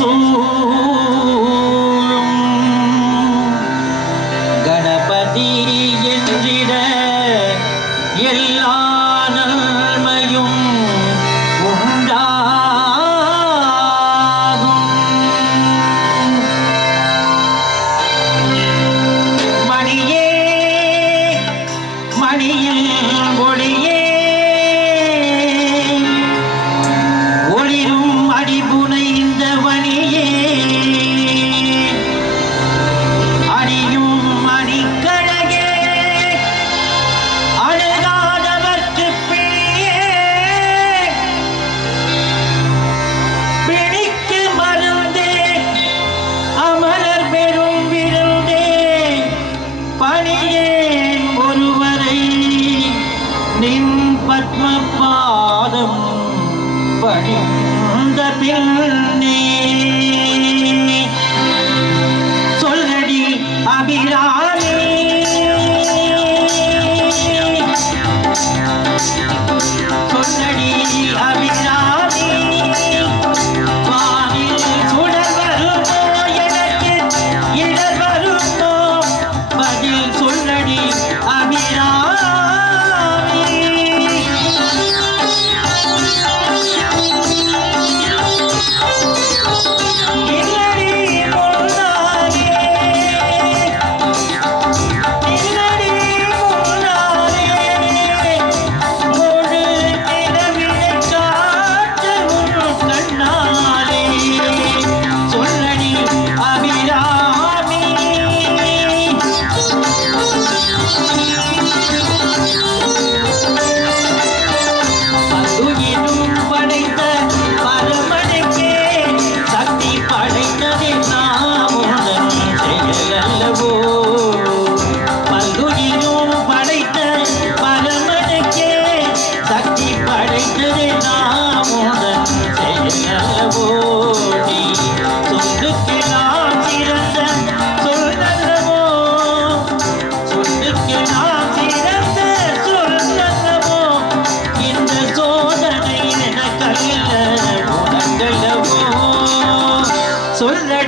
soul. 你。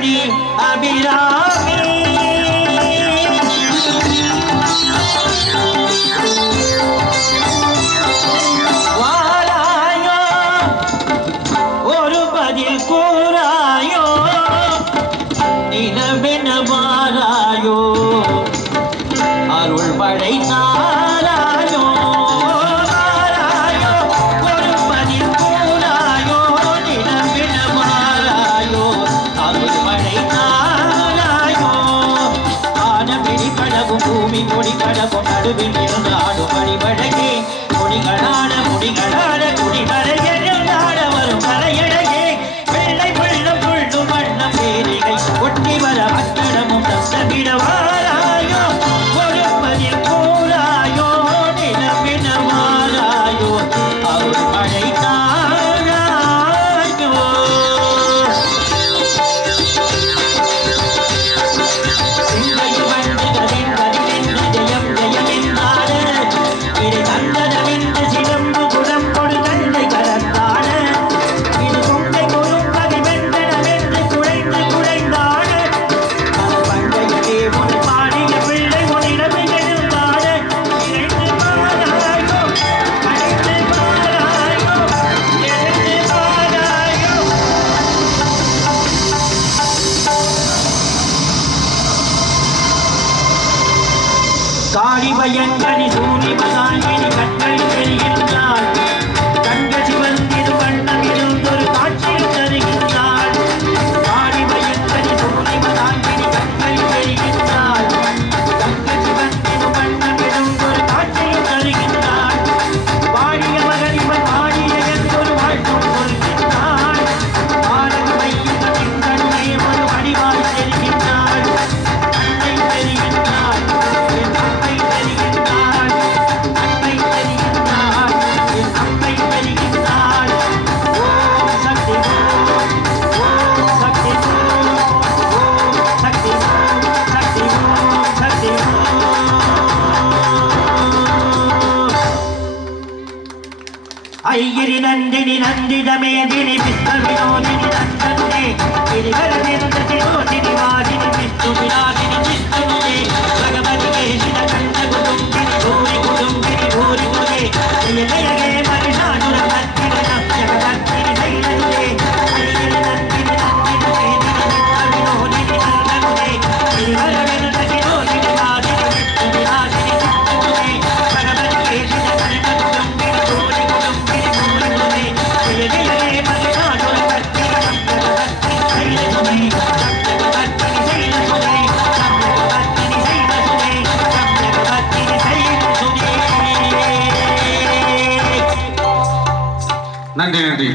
அடி அபிராமி. வாராயோ ஒரு பதில் கூறாயோ தினமென மாறாயோ அருள் படைத்தான் காளிபயங்கரி சூரிபதாங்கினி கட்டளை பெறுகின்றான் సంగీతమే దిని విశ్వ వినోదిని நன்றி நன்றி